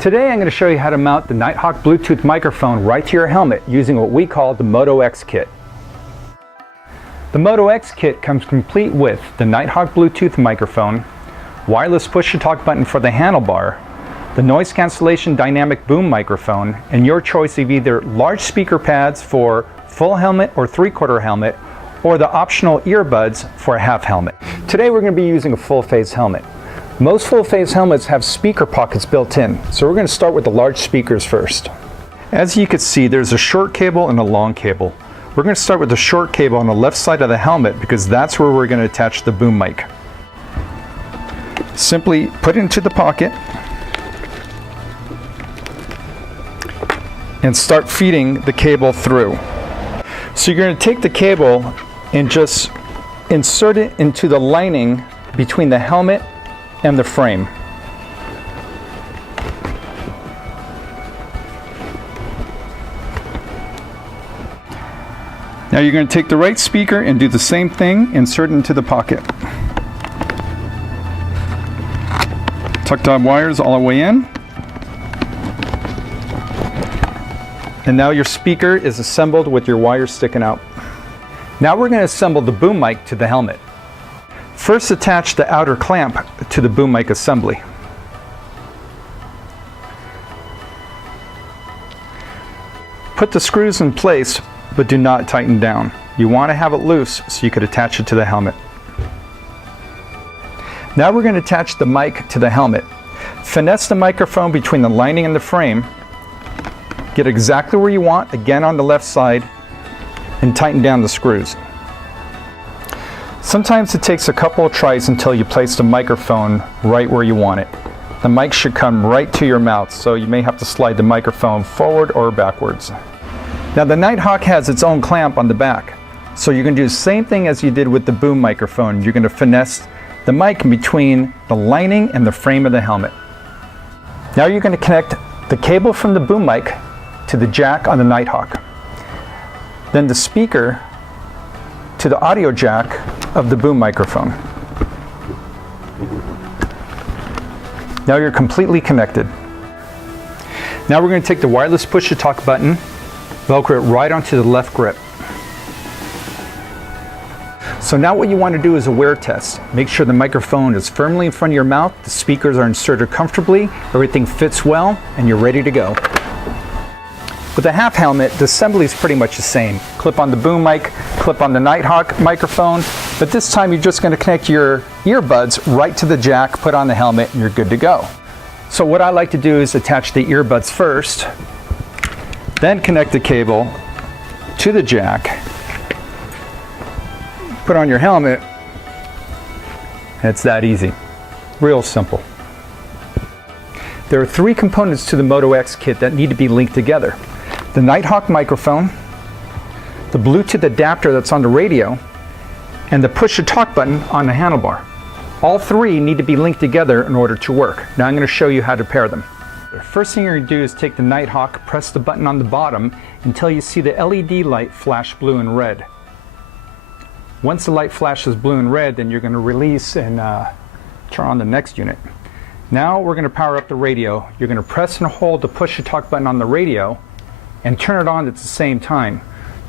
Today I'm going to show you how to mount the Nighthawk Bluetooth microphone right to your helmet using what we call the Moto X kit. The Moto X kit comes complete with the Nighthawk Bluetooth microphone, wireless push-to-talk button for the handlebar, the noise cancellation dynamic boom microphone, and your choice of either large speaker pads for full helmet or three-quarter helmet, or the optional earbuds for a half helmet. Today we're going to be using a full-face helmet. Most full-face helmets have speaker pockets built in, so we're going to start with the large speakers first. As you can see, there's a short cable and a long cable. We're going to start with the short cable on the left side of the helmet because that's where we're going to attach the boom mic. Simply put it into the pocket and start feeding the cable through. So you're going to take the cable and just insert it into the lining between the helmet and the frame. Now you're going to take the right speaker and do the same thing, insert it into the pocket. Tuck down wires all the way in. And now your speaker is assembled with your wires sticking out. Now we're going to assemble the boom mic to the helmet. First, attach the outer clamp to the boom mic assembly. Put the screws in place, but do not tighten down. You want to have it loose so you could attach it to the helmet. Now we're going to attach the mic to the helmet. Finesse the microphone between the lining and the frame. Get exactly where you want, again on the left side, and tighten down the screws. Sometimes it takes a couple of tries until you place the microphone right where you want it. The mic should come right to your mouth, so you may have to slide the microphone forward or backwards. Now the Nighthawk has its own clamp on the back, so you're going to do the same thing as you did with the boom microphone. You're going to finesse the mic between the lining and the frame of the helmet. Now you're going to connect the cable from the boom mic to the jack on the Nighthawk. Then the speaker to the audio jack of the boom microphone. Now you're completely connected. Now we're going to take the wireless push-to-talk button, Velcro it right onto the left grip. So now what you want to do is a wear test. Make sure the microphone is firmly in front of your mouth, the speakers are inserted comfortably, everything fits well, and you're ready to go. With a half helmet, the assembly is pretty much the same. Clip on the boom mic, clip on the Nighthawk microphone, but this time you're just going to connect your earbuds right to the jack, put on the helmet, and you're good to go. So what I like to do is attach the earbuds first, then connect the cable to the jack, put on your helmet, and it's that easy. Real simple. There are three components to the Moto X kit that need to be linked together. The Nighthawk microphone, the Bluetooth adapter that's on the radio, and the push-to-talk button on the handlebar. All three need to be linked together in order to work. Now I'm going to show you how to pair them. The first thing you're going to do is take the Nighthawk, press the button on the bottom until you see the LED light flash blue and red. Once the light flashes blue and red, then you're going to release and turn on the next unit. Now we're going to power up the radio. You're going to press and hold the push-to-talk button on the radio and turn it on at the same time.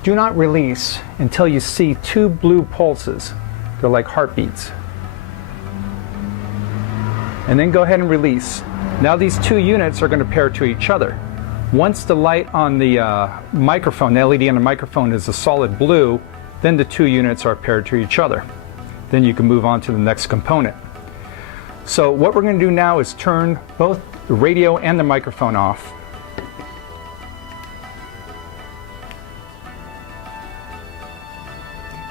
Do not release until you see two blue pulses. They're like heartbeats. And then go ahead and release. Now these two units are going to pair to each other. Once the light on the microphone, the LED on the microphone is a solid blue, then the two units are paired to each other. Then you can move on to the next component. So what we're going to do now is turn both the radio and the microphone off.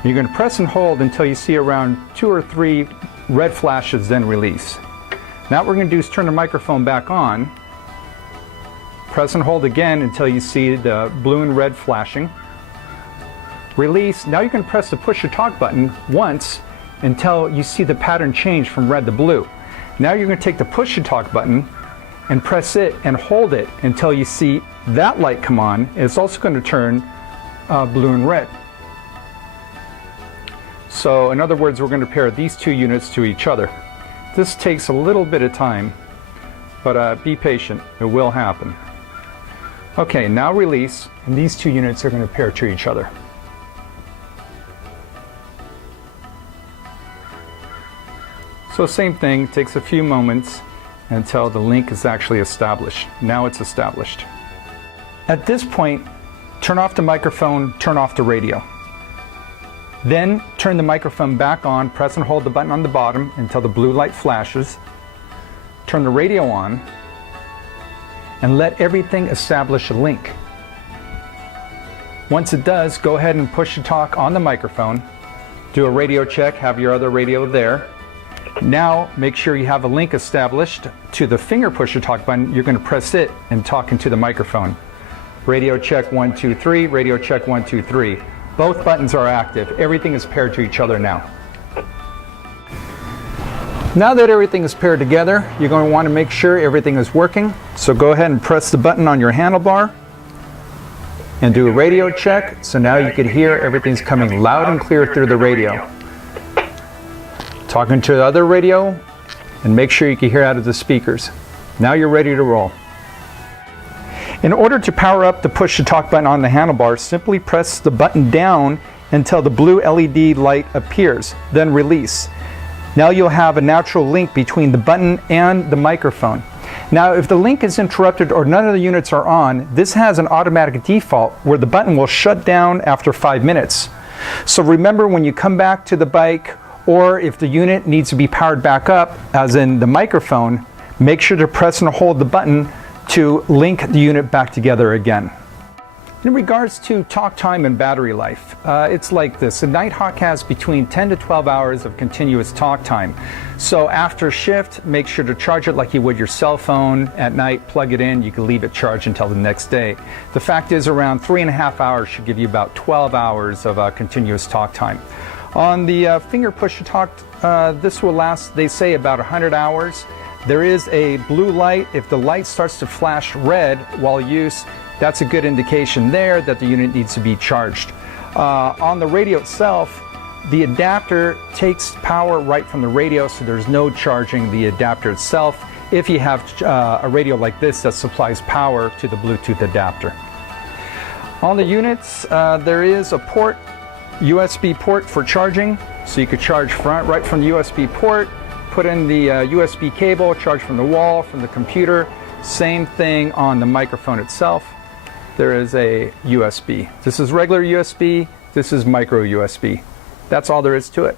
You're going to press and hold until you see around 2 or 3 red flashes, then release. Now what we're going to do is turn the microphone back on. Press and hold again until you see the blue and red flashing. Release. Now you can press the push-to-talk button once until you see the pattern change from red to blue. Now you're going to take the push-to-talk button and press it and hold it until you see that light come on. It's also going to turn blue and red. So in other words, we're going to pair these two units to each other. This takes a little bit of time, but be patient, it will happen. Okay, now release, and these two units are going to pair to each other. So same thing, takes a few moments until the link is actually established. Now it's established. At this point, turn off the microphone, turn off the radio. Then turn the microphone back on, press and hold the button on the bottom until the blue light flashes. Turn the radio on and let everything establish a link. Once it does, go ahead and push to talk on the microphone. Do a radio check, have your other radio there. Now make sure you have a link established to the finger push to talk button. You're going to press it and talk into the microphone. Radio check 1, 2, 3, radio check 1, 2, 3. Both buttons are active. Everything is paired to each other now. Now that everything is paired together, you're going to want to make sure everything is working. So go ahead and press the button on your handlebar and do a radio check. So now you can hear everything's coming loud and clear through the radio. Talking to the other radio and make sure you can hear out of the speakers. Now you're ready to roll. In order to power up the push to talk button on the handlebar, simply press the button down until the blue LED light appears, then release. Now you'll have a natural link between the button and the microphone. Now if the link is interrupted or none of the units are on, this has an automatic default where the button will shut down after 5 minutes. So remember, when you come back to the bike, or if the unit needs to be powered back up, as in the microphone, make sure to press and hold the button to link the unit back together again. In regards to talk time and battery life, it's like this. A Nighthawk has between 10 to 12 hours of continuous talk time. So after shift, make sure to charge it like you would your cell phone. At night, plug it in. You can leave it charged until the next day. The fact is, around 3.5 hours should give you about 12 hours of continuous talk time. On the finger push to talk, this will last, they say, about 100 hours. There is a blue light. If the light starts to flash red while used, that's a good indication there that the unit needs to be charged. On the radio itself, the adapter takes power right from the radio, so there's no charging the adapter itself if you have a radio like this that supplies power to the Bluetooth adapter. On the units, there is a port, USB port for charging, so you could charge right from the USB port, put in the USB cable, charge from the wall, from the computer. Same thing on the microphone itself. There is a USB. This is regular USB, this is micro USB. That's all there is to it.